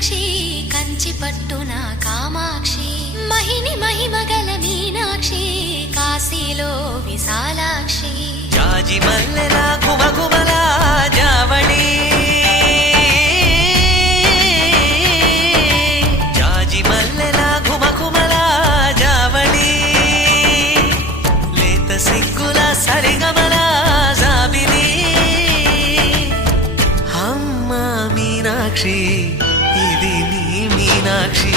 మీనాక్షి కంచి పట్టున కామాక్షి మహిని మహిమగల మీనాక్షి కాశీలో విశాలాక్షి జాజి మల్లెలా గుమగుమలా జావళి జాజి మల్లెలా గుమగుమలా జావళి లేత సిగ్గుల సరిగమలా జాబిలి అమ్మ మీనాక్షి ఇది నీ మీనాక్షి